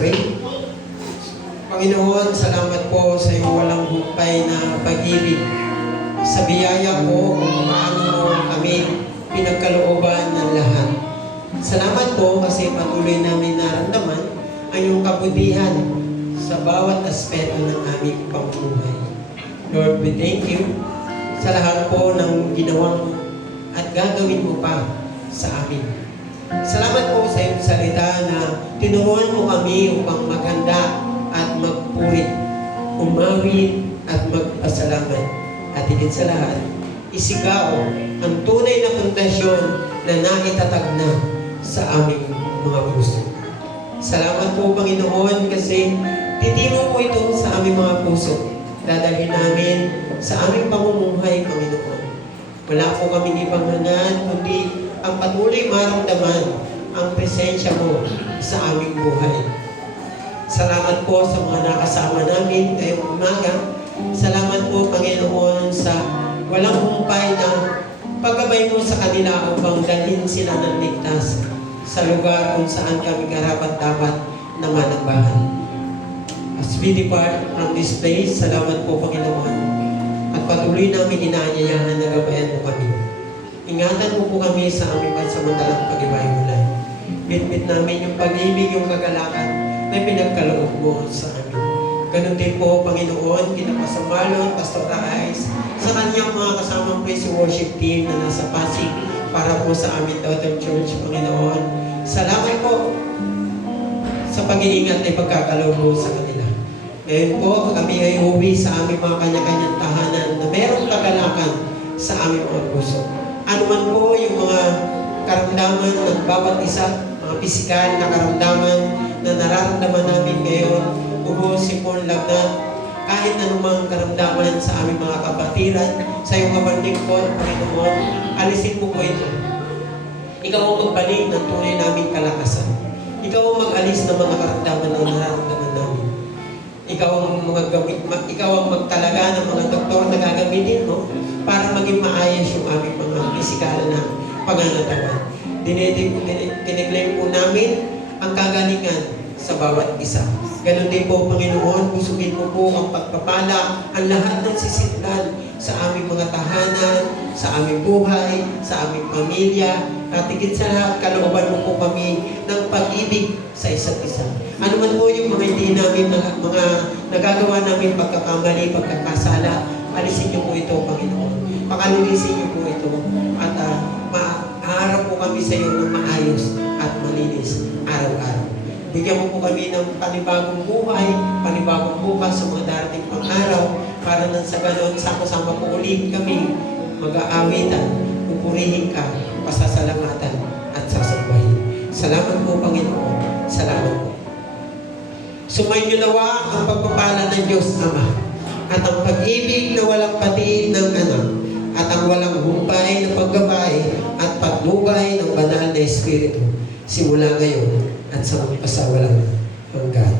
pray. Panginoon, salamat po sa iyong walang humpay na pag-ibig. Sa biyaya po kung paano mo kami pinagkalooban ng lahat. Salamat po kasi patuloy namin naramdaman ang iyong kabutihan sa bawat aspeto ng aming pamumuhay. Lord, we thank you sa lahat po ng ginawa mo at gagawin mo pa sa amin. Salamat po sa iyong salita na tinuruan mo kami upang maghanda at magpuri, umawi at magpasalamat. At higit sa lahat, isigaw ang tunay na pundasyon na naitatag na sa aming mga puso. Salamat po, Panginoon, kasi titimo po ito sa aming mga puso. Dadalhin namin sa aming pamumuhay, Panginoon. Wala po kaming ibang hanad, kundi ang patuloy maramdaman ang presensya mo sa aming buhay. Salamat po sa mga nakasama namin ngayong umaga. Salamat po, Panginoon, sa walang humpay na paggabay mo sa kanila upang dalhin sila ng ligtas sa lugar kung saan kami karapat-dapat na manambahan. As we depart from this place, salamat po, Panginoon. At patuloy namin inaanyayahan na gabayan mo kami. Ingatan mo po kami sa aming pansamantalang pag-iwahiwalay. Bitbit namin yung pag-ibig, yung kagalakan na pinagkaloob mo sa amin. Ganun din po, Panginoon, kina Pastor Marlon, Pastor Ais, sa kanyang mga kasamang praise worship team na nasa Pasig para po sa aming Daughter Church, Panginoon. Salamat po sa pag-iingat na pagkakaloob mo sa kanila. Ngayon po, kami ay uwi sa aming mga kanya-kanyang tahanan na mayroong kagalakan sa aming mga puso. Ano man po yung mga karamdaman ng bawat isa, mga pisikal na karamdaman na nararamdaman namin ngayon, ubo, sipon, lagnat, kahit anumang karamdaman sa aming mga kapatiran, sa iyong kabanlingkod, Panginoon, alisin mo po ito. Ikaw ang magbalik ng tunay naming kalakasan. Ikaw ang mag-alis ng mga karamdaman na nararamdaman namin. Ikaw ang magtalaga ng mga doktor na gagamitin mo para maging maayos yung aming mga pisikal na pangangatawan. Diniklaim po namin ang kagalingan sa bawat isa. Ganon din po, Panginoon, busugin mo po ang pagpapala, ang lahat ng sisitlan sa aming mga tahanan, sa aming buhay, sa aming pamilya, at higit sa lahat, kalooban mo po kami ng pag-ibig sa isa't isa. Ano man po yung mga hindi namin, mga nagagawa namin pagkakamali, pagkakasala, alisin niyo po ito, Panginoon. Pakalinisin niyo po ito, at maharap po kami sa iyo ng maayos at malinis araw-araw. Bigyan mo po kami ng panibagong buhay, panibagong bukas sa mga darating pang araw, para nang sa ganon, sama-sama po ulit kami mag-aawitan, pupurihin ka, pasasalamatan at sasambahin. Salamat po, Panginoon. Salamat po. Sumayin niyo nawa ang pagpapala ng Diyos Ama at ang pag-ibig na walang patiin ng Anak at ang walang humpay na paggabay at paglugay ng banal na Espiritu simula ngayon at sa magpasawalang hanggan.